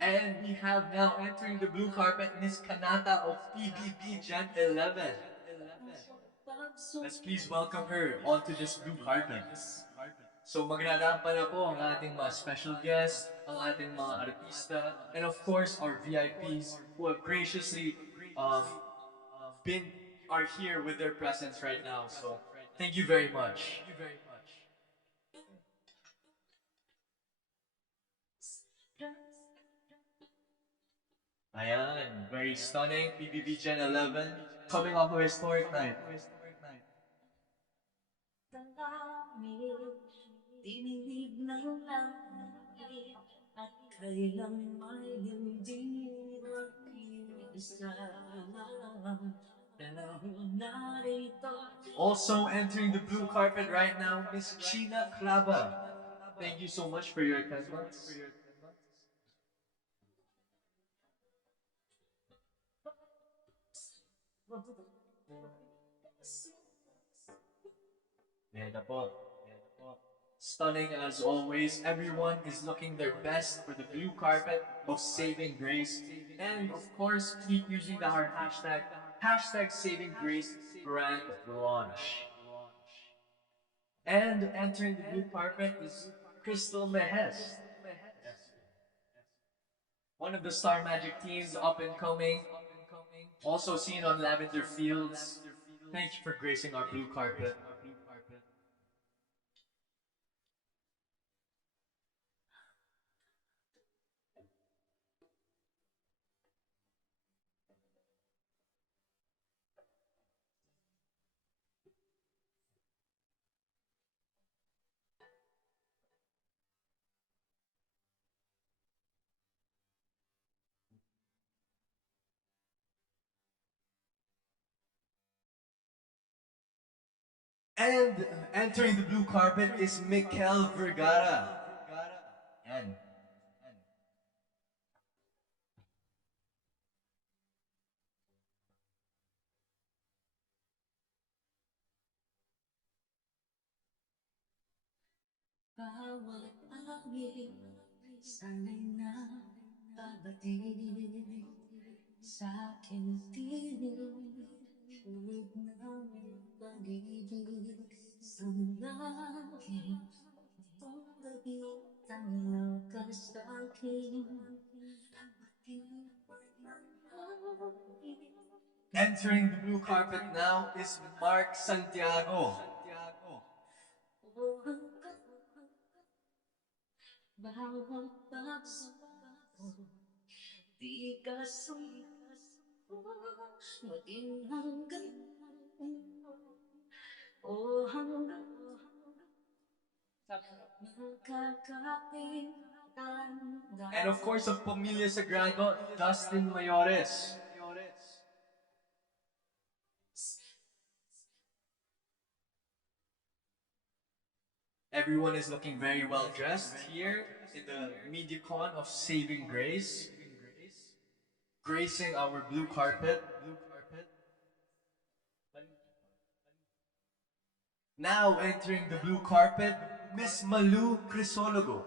And we have now entering the blue carpet Miss Kanata of PBB Gen 11. Let's please welcome her onto this blue carpet. So magradampa na po ang ating mga special guests, ang ating mga artista, and of course our VIPs who have graciously um, been are here with their presence right now. So thank you very much. Ayan, very stunning. PBB Gen 11 coming off a historic night. Dinilig ng langit at kailan may hindi mag-iisa. Also entering the blue carpet right now, Miss China Clava. Thank you so much for your attendance. Yan na po. Stunning as always. Everyone is looking their best for the blue carpet of Saving Grace. And of course, keep using our hashtag Saving Grace Grand Launch. And entering the blue carpet is Crystal Mehes. One of the Star Magic teams up and coming. Also seen on Lavender Fields. Thank you for gracing our blue carpet. And entering the blue carpet is Mikel Vergara. And bawat awit, sanay na pabatid sa aking tinig. Tuwid ng pag-ibig sa langit, pagdagitan ng kasakin. Entering the blue carpet now is Mark Santiago. Di ka maging hanggang o hanggang nakakapit. And of course, of Pamilya Sagrado, Dustin Mayores. Everyone is looking very well dressed here in the MediaCon of Saving Grace, gracing our blue carpet. Now entering the blue carpet, Miss Malu Crisologo.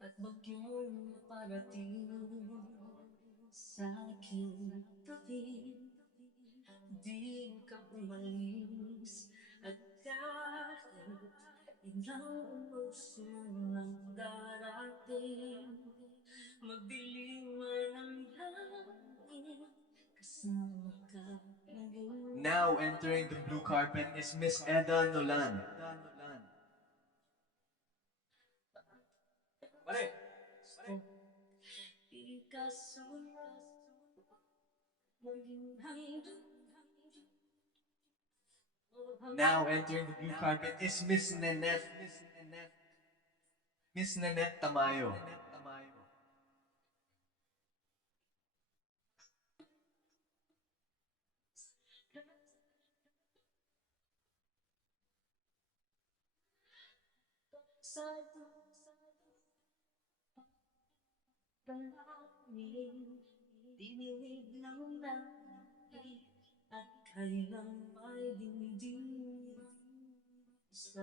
At bagyong parating sa aking tabi, di ka umalis at kahit ilang emosyon ang darating, magdilim man ang langit, kasama ka ngayon. Now entering the blue carpet is Miss Eda Nolan. Vale. Now entering the blue carpet is Miss Nenette. Miss Nenette Tamayo. Dinilig ng langit at kailan may hindi Of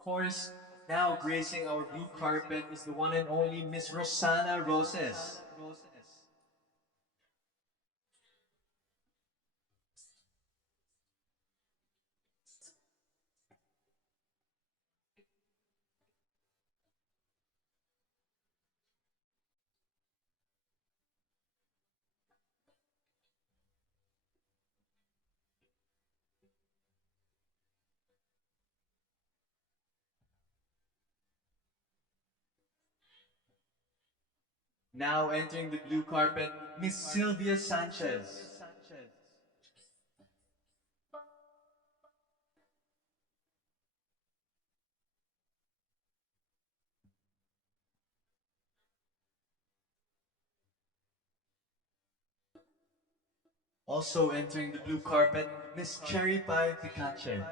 course, now gracing our blue carpet is the one and only Miss Rosana Roses. Now entering the blue carpet, Miss Sylvia Sanchez. Also entering the blue carpet, Miss Cherry Pie Picache.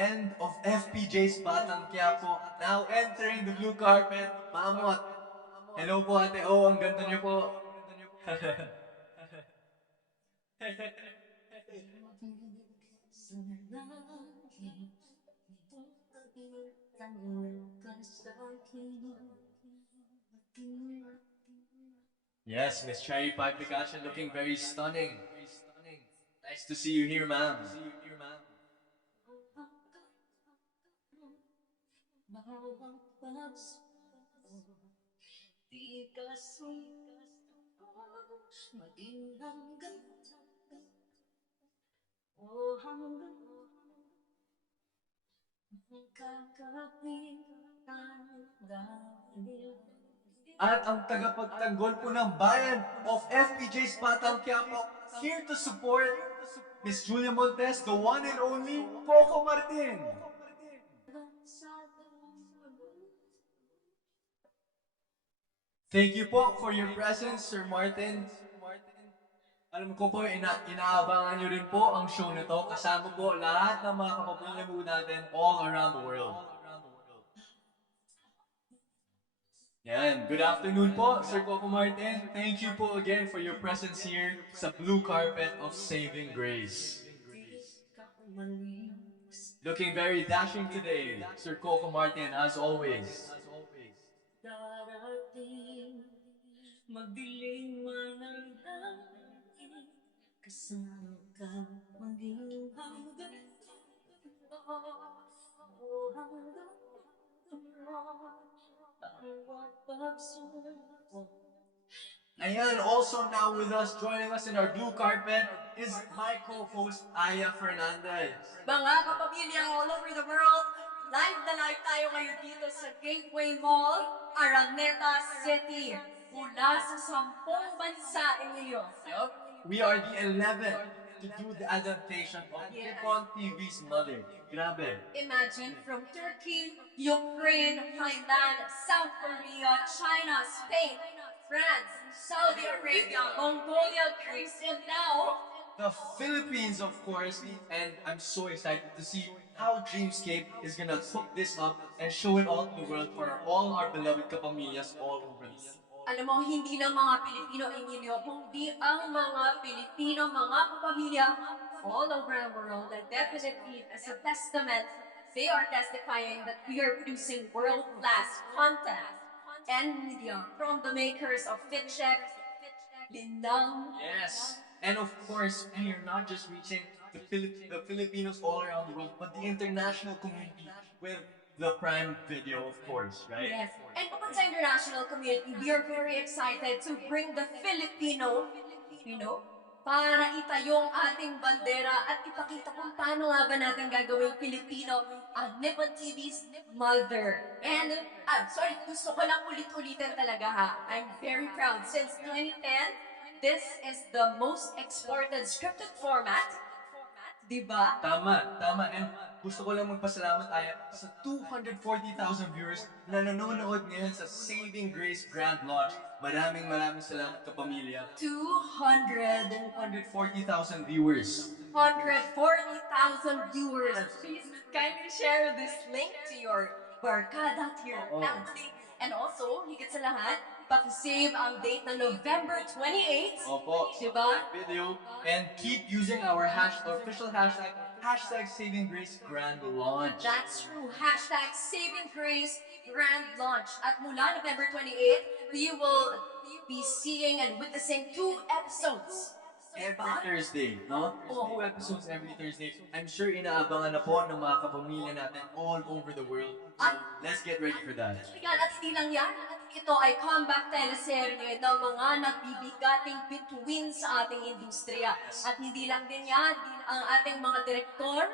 End of FPJ's Batang Quiapo. Now entering the blue carpet, Mamot. Hello po ate O, ang ganda niyo po. Yes, Miss Cherry Pie Picache looking very stunning. Nice to see you here, ma'am. At ang tagapagtanggol po ng bayan of FPJ's Batang Quiapo, here to support Miss Julia Montes, the one and only Coco Martin. Thank you po for your presence, Sir Martin. Alam ko po, inaabangan nyo rin po ang show na to. Kasama po lahat ng mga kapamilya po natin all around the world. Yan. Good afternoon po, Sir Coco Martin. Thank you po again for your presence here sa blue carpet of Saving Grace. Looking very dashing today, Sir Coco Martin, as always. Magdilim man ang langit, kasama ka maging hanggang dulo, o hanggang dulo, bawat pagsulong. Ayan, also now with us, joining us in our blue carpet, is my co-host, Aya Fernandez. Mga kapamilya all over the world, live na live tayo ngayon dito sa Gateway Mall, Araneta City. Mula sa 10 bansa ninyo. Yup. We are the 11th to do the adaptation of Nippon TV's Mother. Grabe. Imagine from Turkey, Ukraine, Thailand, South Korea, China, Spain, France, Saudi Arabia, Mongolia, Greece, and now The Philippines, of course, and I'm so excited to see how Dreamscape is gonna hook this up and show it all to the world for all our beloved kapamilyas all over the world. alam mo, hindi lang mga Pilipino Emilio, kundi ang mga Pilipino, mga kapamilya all over the world that definitely, as a testament, they are testifying that we are producing world-class content and media from the makers of FitCheck, Lindang. Yes. And of course, we are not just reaching the Filipinos all around the world, but the international community with the Prime Video, of course, right? Yes. And bukod sa international community, we are very excited to bring the Filipino, para itayo ang ating bandera at ipakita kung paano nga ba natin gagawing Pilipino ang Nippon TV's mother. And, sorry, gusto ko lang ulit-ulitin talaga ha. I'm very proud. Since 2010, this is the most exported scripted format. Diba? Tama, tama. And gusto ko lang magpasalamat tayo sa 240,000 viewers na nanonood ngayon sa Saving Grace Grand Launch. Maraming salamat kapamilya. 240,000 viewers. 140,000 viewers. Please kindly share this link to your barkada, to your Oo. family. And also, higit sa lahat, paki-save ang date na November 28. Opo. Diba? Video. And keep using our official hashtag, hashtag Saving Grace Grand Launch. That's true. Hashtag Saving Grace Grand Launch. At mula November 28, we will be seeing and witnessing 2 episodes. Every Thursday, no? Oo. 2 episodes every Thursday. I'm sure inaabangan na po ng mga kapamilya natin all over the world. So, let's get ready for that. Yan, at hindi lang yan. Ito ay comeback teleserye ng mga nagbibigating bituin sa ating industriya. At hindi lang din yan, ang ating mga direktor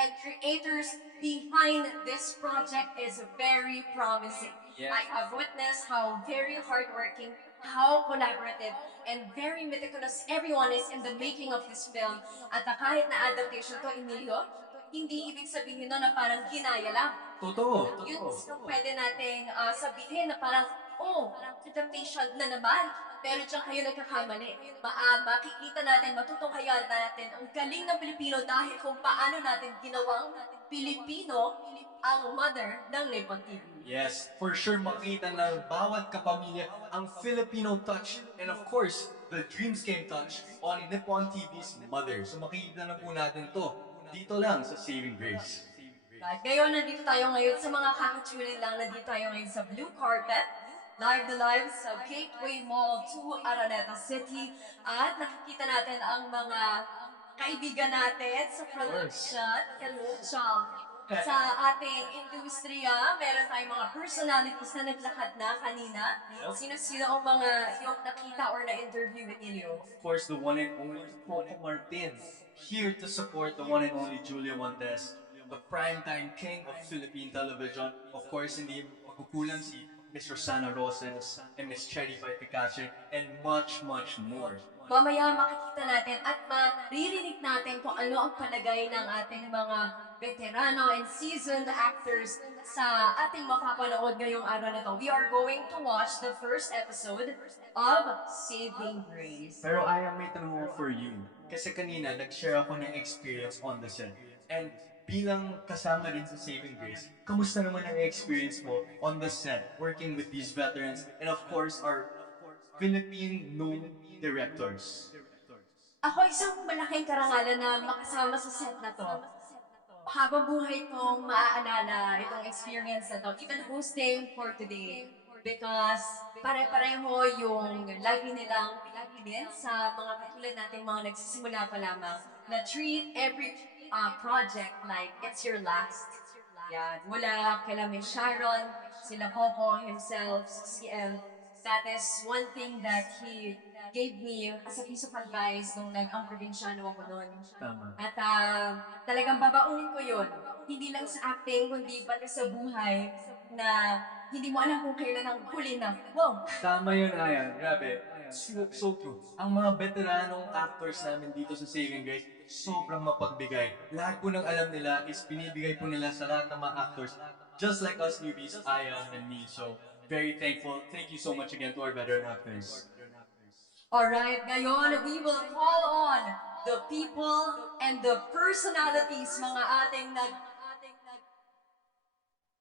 and creators behind this project is very promising. Yes. I have witnessed how very hardworking, how collaborative, and very meticulous everyone is in the making of this film. At kahit na adaptation to, Emilio, hindi ibig sabihin nun na parang ginaya lang. Totoo. Yun yung pwede nating sabihin na parang, adaptation na naman. Pero diyan kayo nagkakamali. Makikita natin, matutunghayan natin ang galing ng Pilipino dahil kung paano natin ginawang Pilipino ang mother ng Nippon TV. Yes, for sure makita ng bawat kapamilya ang Filipino touch and of course, the Dreamscape touch on Nippon TV's Mother. So makikita na po natin to dito lang sa Saving Grace. At ngayon, nandito tayo ngayon sa mga kakatunin lang, nandito tayo ngayon sa Blue Carpet, live na live sa Gateway Mall 2, Araneta City. At nakikita natin ang mga kaibigan natin sa production. Hello, Chal. Sa ating industriya, meron tayong mga personalities na naglakad na kanina. Sino-sino ang mga yung nakita or na-interview with you? Of course, the one and only Coco Martin, here to support the one and only Julia Montes, the primetime king of Philippine television. Of course, hindi magkukulang si Miss Rosana Roses and Miss Cherry Picache and much more. Mamaya makikita natin at maririnig natin kung ano ang palagay ng ating mga veterano and seasoned actors sa ating mapapanood ngayong araw na to. We are going to watch the first episode of Saving Grace. Pero I may tanong ako for you. Kasi kanina, nag-share ako ng experience on the set. And bilang kasama rin sa Saving Grace, kamusta naman ang experience mo on the set, working with these veterans, and of course, our Philippine-known directors? Ako isang malaking karangalan na makasama sa set na to. Habang buhay kong maaalala itong experience na to, even hosting for today. Because pare-pareho yung lagi nilang pinagilin sa mga katulad nating mga nagsisimula pa lamang na treat every project like it's your last. Yan. Mula kila Miss Sharon, sila Coco himself, CM. That is one thing that he gave me as a piece of advice nung ang probinsyano ako noon. Tama. At talagang babaunin ko yun. Hindi lang sa acting, kundi pati sa buhay na hindi mo alam kung kailan ang huli na. Wow! Tama yun, Ayan. Grabe. So true. Ang mga veteranong actors namin dito sa Saving Grace, sobrang mapagbigay. Lahat po ng alam nila is binibigay po nila sa lahat ng mga actors. Just like us newbies, Aya and me. So, very thankful. Thank you so much again to our veteran actors. Alright, ngayon we will call on the people and the personalities, mga ating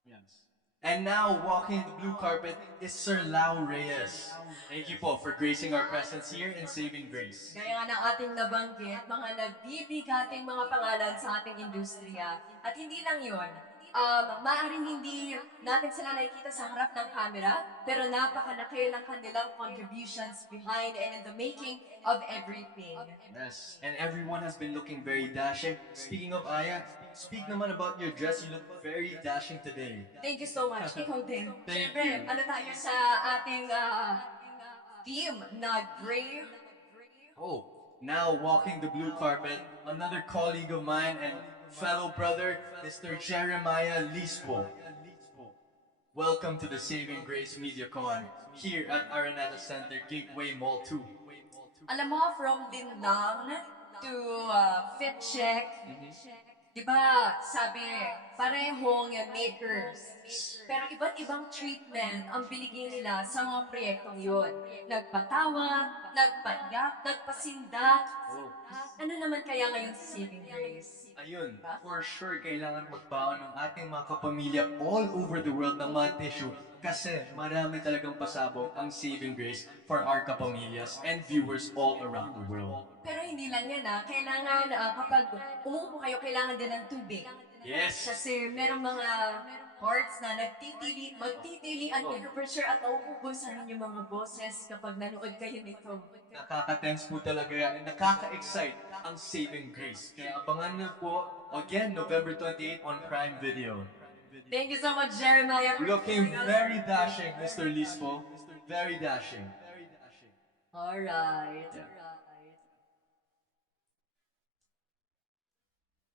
Yes. And now, walking the blue carpet is Sir Lau Reyes. Thank you po for gracing our presence here in Saving Grace. Gaya nga ng ating nabanggit, mga nagbibigating mga pangalan sa ating industriya. At hindi lang yun, maaaring hindi natin sila nakikita sa harap ng camera, pero napakalaki ng kanilang contributions behind and in the making of everything. Yes, and everyone has been looking very dashing. Speaking of Aya, speak naman about your dress. You look very dashing today. Thank you so much. Ikaw din. Thank Siyempre, you. ano tayo sa ating theme na gray Oh, now walking the blue carpet, another colleague of mine and fellow brother, Mr. Jeremiah Lispo. Welcome to the Saving Grace MediaCon here at Araneta Center, Gateway Mall 2. Alam mo, from Linlang to Fit Check, di ba, sabi, parehong makers. Pero iba't ibang treatment ang binigay nila sa mga proyektong yun. Nagpatawa, nagpaiyak, nagpasindak. Oh. Ano naman kaya ngayon sa Saving Grace? Ayun, for sure kailangan magbaon ng ating mga kapamilya all over the world ng mga tissue kasi marami talagang pasabog ang Saving Grace for our kapamilyas and viewers all around the world. Pero hindi lang yan kailangan kapag umuupo kayo, kailangan din ng tubig. Yes! Kasi merong mga parts na magtitilian kayo for sure at nauubusan yung mga boses kapag nanood kayo nito. Nakaka-tense po talaga yan and nakaka-excite ang Saving Grace. Kaya abangan niyo po again November 28 on Prime Video. Thank you so much, Jeremiah. Looking very dashing, Mr. Lispo. Very dashing. Alright.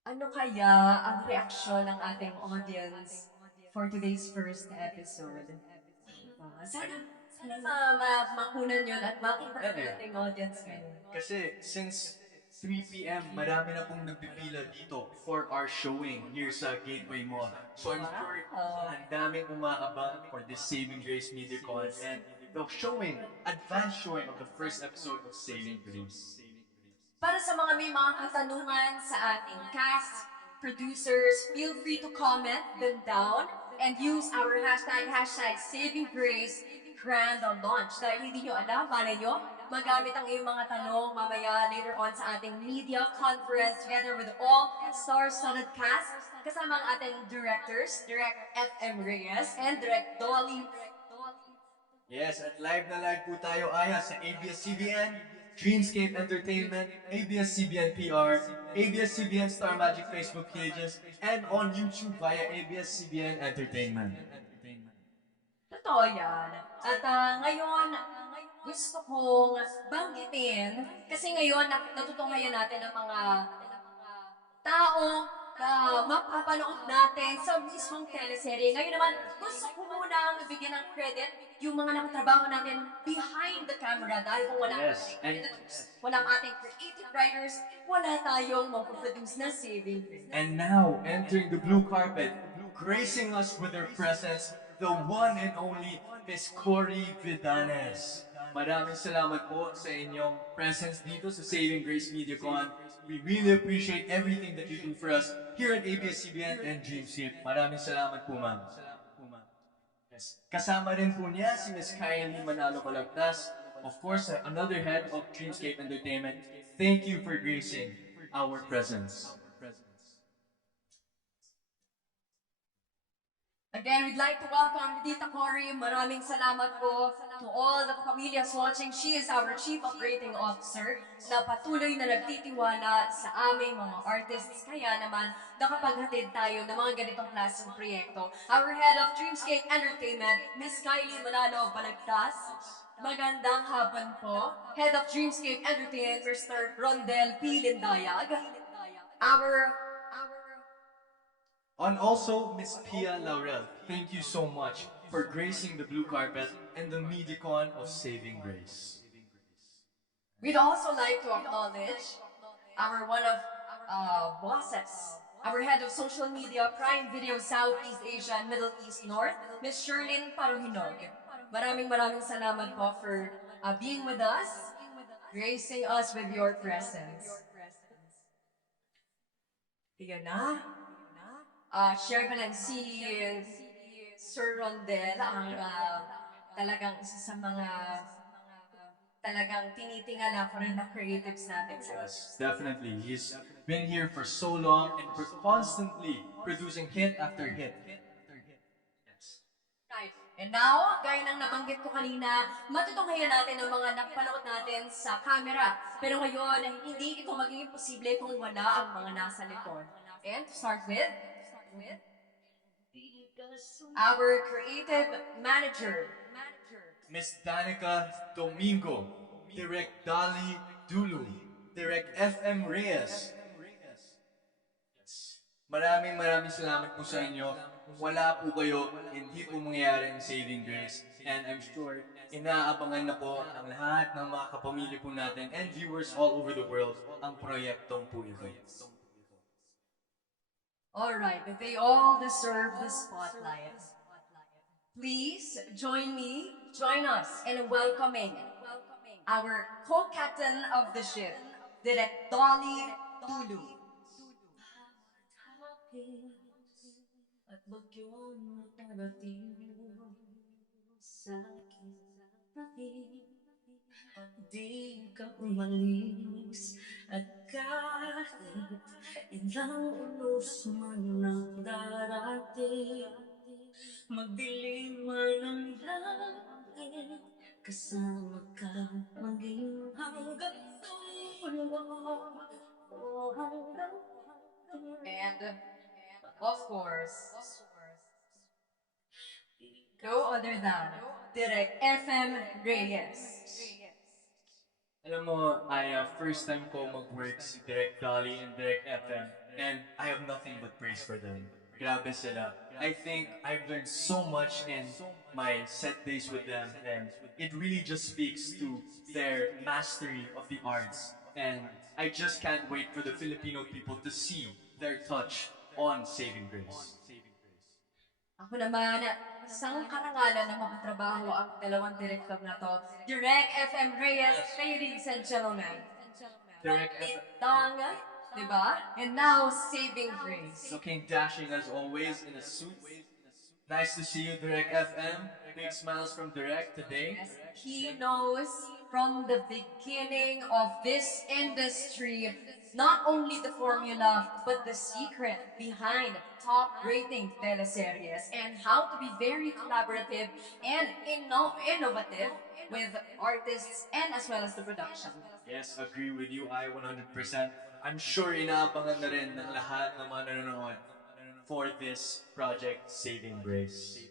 Ano kaya ang reaksyon ng ating audience for today's first episode? Sana makunan yun at makita ng ating audience ngayon. Kasi since 3 p.m., marami na pong nagpipila dito for our showing here sa Gateway Mall. So I'm sure ang daming umaabang for this Saving Grace MediaCon and the showing, advanced showing of the first episode of Saving Grace. Para sa mga may mga katanungan sa ating cast, producers, feel free to comment them down and use our hashtag Saving Grace Grand Launch. Dahil hindi nyo alam, malay nyo, magamit ang iyong mga tanong mamaya later on sa ating media conference together with all star-studded cast kasama ang ating directors, Direct FM Reyes and Direct Dolly. Yes, at live na live po tayo sa ABS-CBN, Dreamscape Entertainment, ABS-CBN PR, ABS-CBN Star Magic Facebook pages, and on YouTube via ABS-CBN Entertainment. Totoo yan. At ngayon, gusto kong banggitin, kasi ngayon natutunghayan natin ang mga taong mapapanood natin sa mismong teleserye. Ngayon naman, gusto ko munang bigyan ng credit yung mga nakatrabaho natin behind the camera dahil kung wala walang ating creative writers, wala tayong mapoproduce na Saving Grace. And now, entering the blue carpet, gracing us with her presence, the one and only Miss Cory Vidanes. Maraming salamat po sa inyong presence dito sa Saving Grace MediaCon. We really appreciate everything that you do for us here at ABS-CBN and Dreamscape. Maraming salamat po, ma'am. Yes. Kasama rin po niya si Miss Kylie Manalo Balagtas, of course, another head of Dreamscape Entertainment. Thank you for gracing our presence. Again, we'd like to welcome Tita Cory. Maraming salamat po to all the pamilyas watching. She is our Chief Operating Officer na patuloy na nagtitiwala sa aming mga artists. Kaya naman, nakapaghatid tayo ng mga ganitong klaseng proyekto. Our Head of Dreamscape Entertainment, Miss Kylie Manalo Balagtas. Magandang hapon po. Head of Dreamscape Entertainment, Mr. Rondel P. Lindayag. And also, Miss Pia Laurel, thank you so much for gracing the blue carpet and the MediaCon of Saving Grace. We'd also like to acknowledge our one of bosses, our head of social media, Prime Video Southeast Asia and Middle East North, Miss Sherlyn Paruhinog. Maraming salamat po for being with us, gracing us with your presence. Yan na. Share ko lang si Sir Rondel, ang talagang isa sa mga talagang tinitingala ko rin na creatives natin. Yes, definitely. He's been here for so long and constantly producing hit after hit. Yes. Right. And now, gaya ng nabanggit ko kanina, matutunghayan natin ang mga napanood natin sa camera. Pero ngayon, hindi ito magiging posible kung wala ang mga nasa likod. And to start with, our creative manager, Miss Danica Domingo, Direct Dolly Dulu, Direct FM Reyes. Maraming salamat po sa inyo. Wala po kayo, hindi po mangyayari ang Saving Grace. And I'm sure, inaabangan na po ng lahat ng mga kapamilya po natin and viewers all over the world ang proyektong po ito. Alright, they all deserve the spotlight. Please join us in welcoming our co-captain of the ship, Direct Dolly Tulu. At bagyong parating sa aking tabi, di ka umalis at kahit ilang unos man ang darating, magdilim man ang langit, kasama ka maging hanggang dulo. Oh, hanggang dulo. And of course, no other than Direct FM Reyes. Alam mo, first time ko mag-work si Direct Dolly and Direct FM and I have nothing but praise for them. Grabe sila. I think I've learned so much in my set days with them and it really just speaks to their mastery of the arts. And I just can't wait for the Filipino people to see their touch on Saving Grace. Ako naman, isang karangalan na makatrabaho ang dalawang direktor na to. Direct FM Reyes, ladies and gentlemen. Direct FM. Tang, diba? And now, Saving Grace. Looking dashing as always in a suit. Nice to see you, Direct FM. Big smiles from Direct today. Yes, he knows from the beginning of this industry not only the formula but the secret behind top rating teleseries and how to be very collaborative and innovative with artists and as well as the production. Yes, agree with you, I 100%. I'm sure inaabangan na rin ng lahat ng mga nanonood for this project, Saving Grace.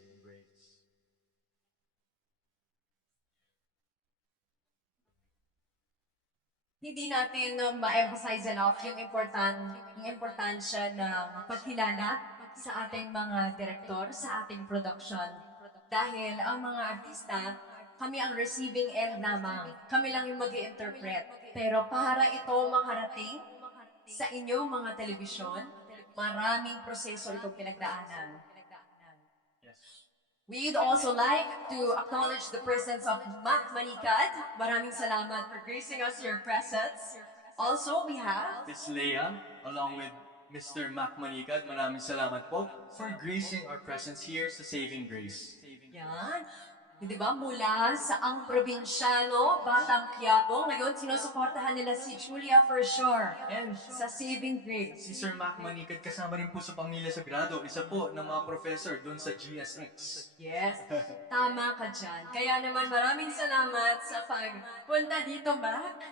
Hindi natin ma-emphasize enough yung importansya ng pagkilala sa ating mga direktor, sa ating production. Dahil ang mga artista, kami ang receiving end lamang. Kami lang yung mag-i-interpret. Pero para ito makarating sa inyong mga telebisyon, maraming proseso itong pinagdaanan. We'd also like to acknowledge the presence of Mac Manikad. Maraming salamat for gracing us your presence. Also, we have Miss Leia, along with Mr. Mac Manikad, maraming salamat po for gracing our presence here sa Saving Grace. yan. Di ba? Mula sa ang probinsyano, Batang Quiapo, ngayon sinusuportahan nila si Julia for sure. And Sa Saving Grace. si Sir Mac Manikad kasama rin po sa Pamilya Sagrado, isa po ng mga professor doon sa GSX. Yes, tama ka dyan. Kaya naman maraming salamat sa pagpunta dito, Mac.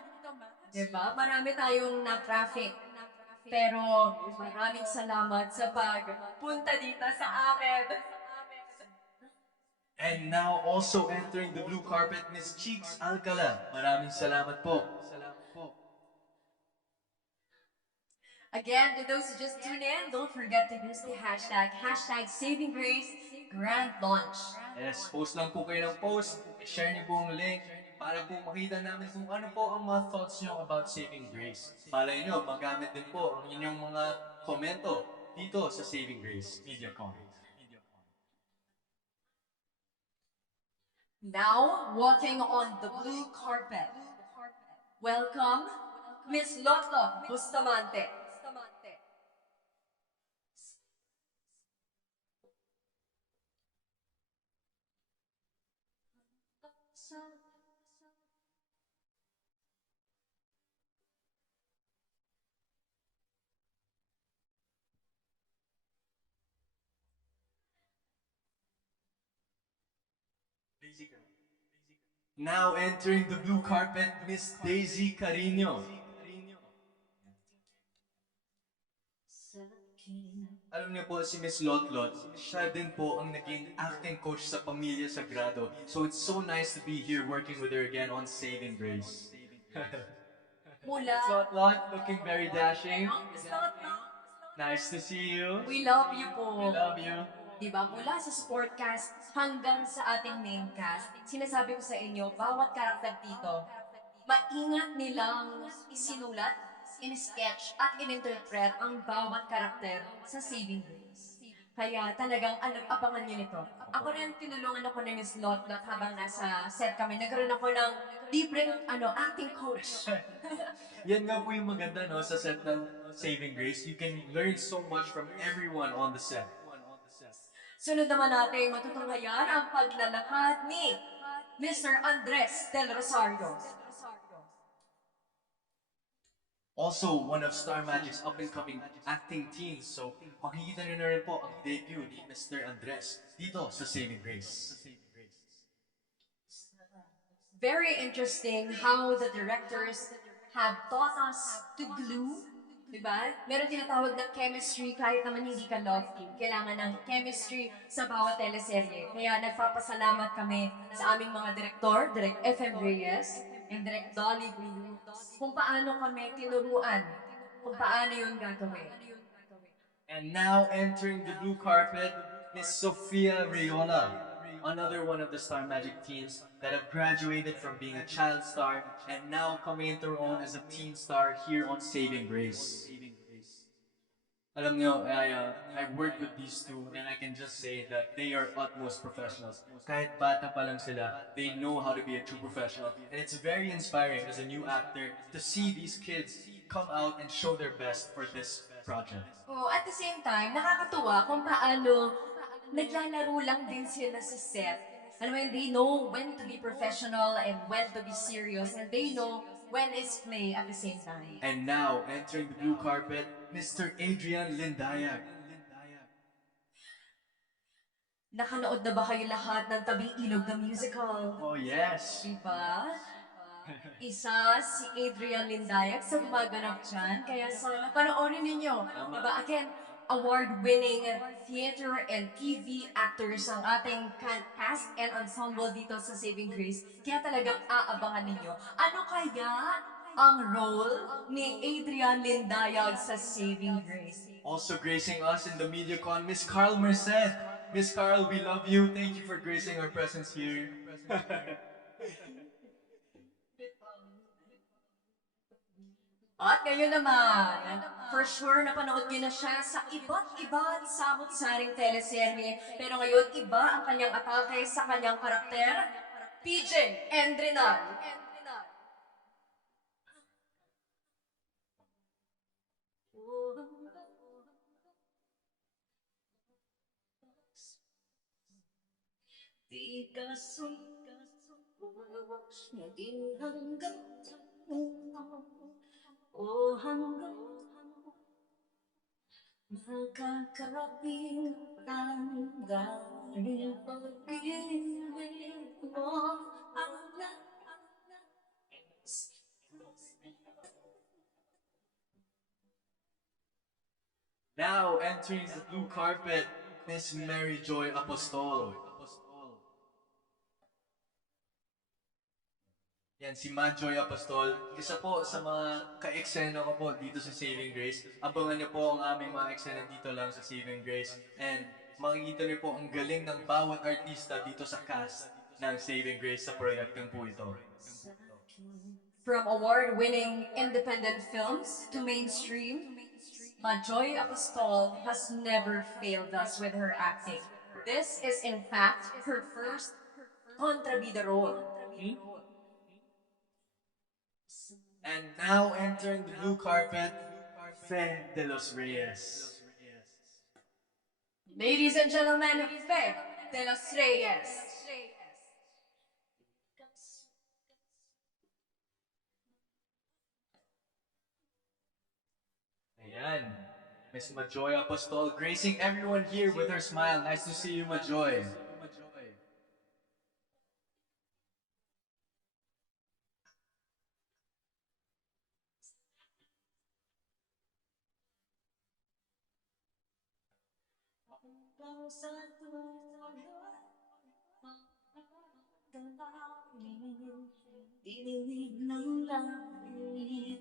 Diba? Marami tayong na-traffic. Pero maraming salamat sa pagpunta dito sa akin. And now also entering the blue carpet, Miss Cheeks Alcala. Maraming salamat po. Again, to those who just tuned in, don't forget to use the hashtag Saving Grace Grand Launch. Yes, post lang po kayo ng post. Share niyo po ang link para po makita namin kung ano po ang mga thoughts niyo about Saving Grace. Malay niyo, magamit din po ang inyong mga komento dito sa Saving Grace MediaCon. Now, walking on the blue carpet. Welcome, Miss Lotto Bustamante. Now entering the blue carpet, Miss Daisy Carino. Alam niyo po si Miss Lotlot, siya din po ang naging acting coach sa Pamilya Sagrado. So it's so nice to be here working with her again on Saving Grace. mula. Lot, looking very dashing. Miss Lot, Nice to see you. we love you We po. love you. Diba, mula sa sportcast hanggang sa ating maincast, sinasabi ko sa inyo, bawat karakter dito, maingat nilang isinulat, in-sketch, at in-interpret ang bawat karakter sa Saving Grace. Kaya talagang abangan niyo nito. Ako rin, tinulungan ako ni Miss Lotlot habang nasa set kami. Nagkaroon ako ng libreng acting coach. Yan nga po yung maganda no, sa set ng Saving Grace. You can learn so much from everyone on the set. Sunod naman natin matutunghayan ang paglalakad ni Mr. Andres Del Rosario. Also, one of Star Magic's up-and-coming acting teams. So, makikita nyo na rin po ang debut ni Mr. Andres dito sa Saving Grace. Very interesting how the directors have taught us to glue, diba? Meron tinatawag na chemistry kahit naman hindi ka love team. Kailangan ng chemistry sa bawat teleserye. Kaya nagpapasalamat kami sa aming mga direktor, Direk FM Reyes, and Direk Dolly Blue, kung paano kami tinuruan, kung paano yun gagawin. And now entering the blue carpet, Miss Sofia Rayola, another one of the Star Magic teams that have graduated from being a child star and now coming into her own as a teen star here on Saving Grace. Alam nyo, I've worked with these two and I can just say that they are utmost professionals. Kahit bata pa lang sila, they know how to be a true professional. And it's very inspiring as a new actor to see these kids come out and show their best for this project. Oh, at the same time, nakakatuwa kung paano naglalaro lang din sila sa set. Alam mo yun, they know when to be professional and when to be serious, and they know when is play at the same time. And now, entering the blue carpet, Mr. Adrian Lindayag. Nakanood na ba kayo lahat ng Tabing Ilog na musical? Oh yes! Diba? Isa si Adrian Lindayag sa gumaganap dyan, kaya sana panoorin ninyo. Diba? Again, award-winning theater and TV actors ang ating cast and ensemble dito sa Saving Grace. Kaya talagang aabangan ninyo. Ano kaya ang role ni Adrian Lindayag sa Saving Grace? Also gracing us in the MediaCon, Miss Carl Merced. Miss Carl, we love you. Thank you for gracing our presence here. At ngayon naman, for sure napanood niyo na siya sa iba't iba't samot-saring teleserye. Pero ngayon, iba ang kanyang atake sa kanyang karakter, PJ Endrinal. Di ka sumas, naging hanggang o hanggang makakapintan dahil pag-ibig mo ang Now entering the blue carpet, Miss Mary Joy Apostol. Yan, si Manjoy Apostol. Isa po sa mga ka-eksena ko po dito sa Saving Grace. Abangan niyo po ang aming mga eksena dito lang sa Saving Grace. And makikita niyo po ang galing ng bawat artista dito sa cast ng Saving Grace sa proyektong po ito. From award-winning independent films to mainstream, Manjoy Apostol has never failed us with her acting. This is in fact her first kontrabida role. And now entering the blue carpet, Fe de los Reyes. Ladies and gentlemen, Fe de los Reyes. Ayan, Miss Majoy Apostol, gracing everyone here with her smile. Nice to see you, Majoy. Dinig ng langit